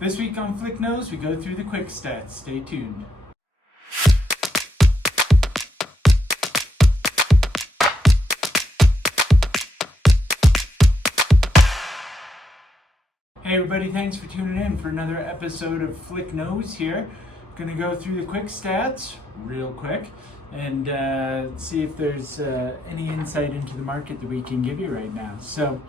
This week on Flick Nose, we go through the quick stats. Stay tuned. Hey everybody, thanks for tuning in for another episode of Flick Nose here. Gonna go through the quick stats real quick and see if there's any insight into the market that we can give you right now. So,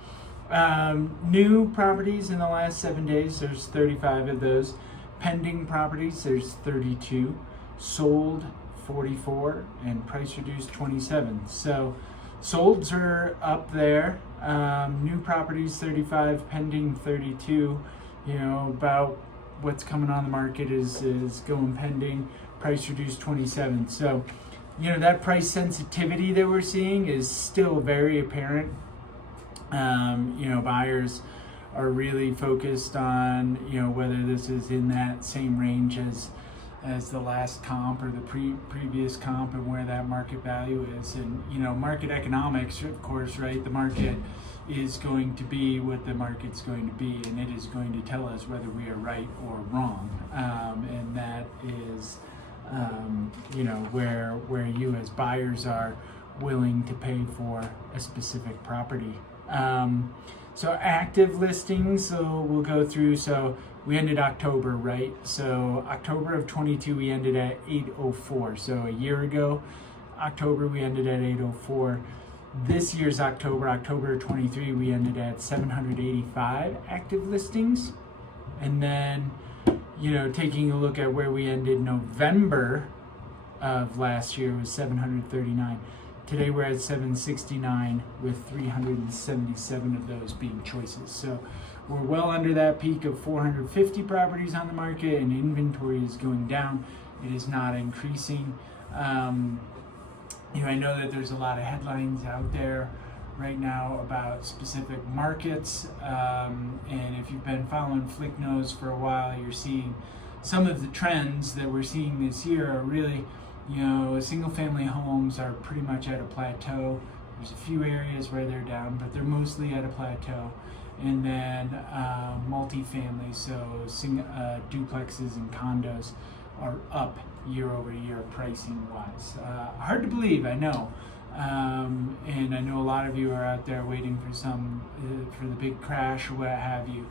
new properties in the last 7 days, there's 35 of those. Pending properties, there's 32. Sold, 44, and price reduced, 27. So, solds are up there. New properties, 35. Pending, 32. You know, about what's coming on the market is going pending. Price reduced, 27. So, you know, that price sensitivity that we're seeing is still very apparent. You know, buyers are really focused on, you know, whether this is in that same range as the last comp or the previous comp and where that market value is. And, you know, market economics, of course, right? The market is going to be what the market's going to be, and it is going to tell us whether we are right or wrong. And that is, you know, where you as buyers are willing to pay for a specific property. So active listings, so we'll go through. So we ended October, right? So October of 22, we ended at 804. So a year ago, October, we ended at 804. This year's October 23, we ended at 785 active listings. And then, you know, taking a look at where we ended November of last year was 739. Today we're at 769 with 377 of those being choices. So we're well under that peak of 450 properties on the market, and inventory is going down. It is not increasing. You know, I know that there's a lot of headlines out there right now about specific markets, and if you've been following Flick Nose for a while, you're seeing some of the trends that we're seeing this year are really, you know, single-family homes are pretty much at a plateau. There's a few areas where they're down, but they're mostly at a plateau. And then multifamily, so duplexes and condos are up year over year pricing-wise. Hard to believe, I know. And I know a lot of you are out there waiting for for the big crash or what have you.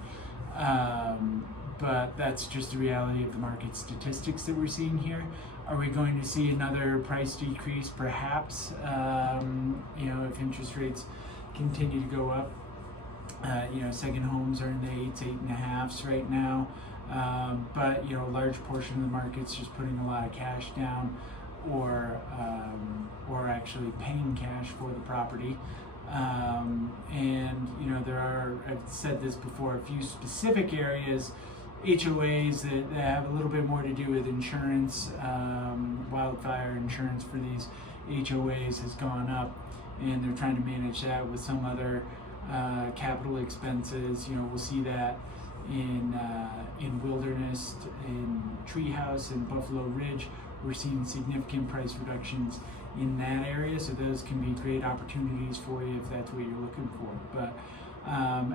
But that's just the reality of the market statistics that we're seeing here. Are we going to see another price decrease? Perhaps, you know, if interest rates continue to go up. You know, second homes are in the 8s, 8.5s right now. But, you know, a large portion of the market's just putting a lot of cash down or actually paying cash for the property. And, you know, there are, I've said this before, a few specific areas, HOAs that have a little bit more to do with insurance. Wildfire insurance for these HOAs has gone up, and they're trying to manage that with some other capital expenses. You know, we'll see that in Wilderness, in Treehouse, and Buffalo Ridge. We're seeing significant price reductions in that area, so those can be great opportunities for you if that's what you're looking for. But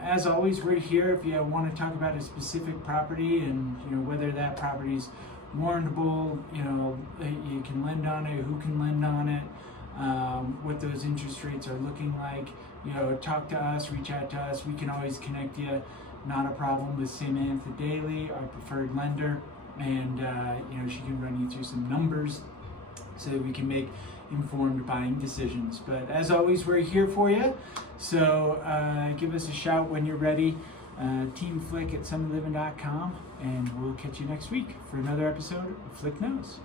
as always, we're here if you want to talk about a specific property and, you know, whether that property's warrantable, you know, you can lend on it, who can lend on it, what those interest rates are looking like. You know, talk to us, reach out to us. We can always connect you. Not a problem with Samantha Daly, our preferred lender, and you know, she can run you through some numbers so that we can make informed buying decisions. But as always, we're here for you. So give us a shout when you're ready. Teamflick@summitliving.com, and we'll catch you next week for another episode of Flick Nose.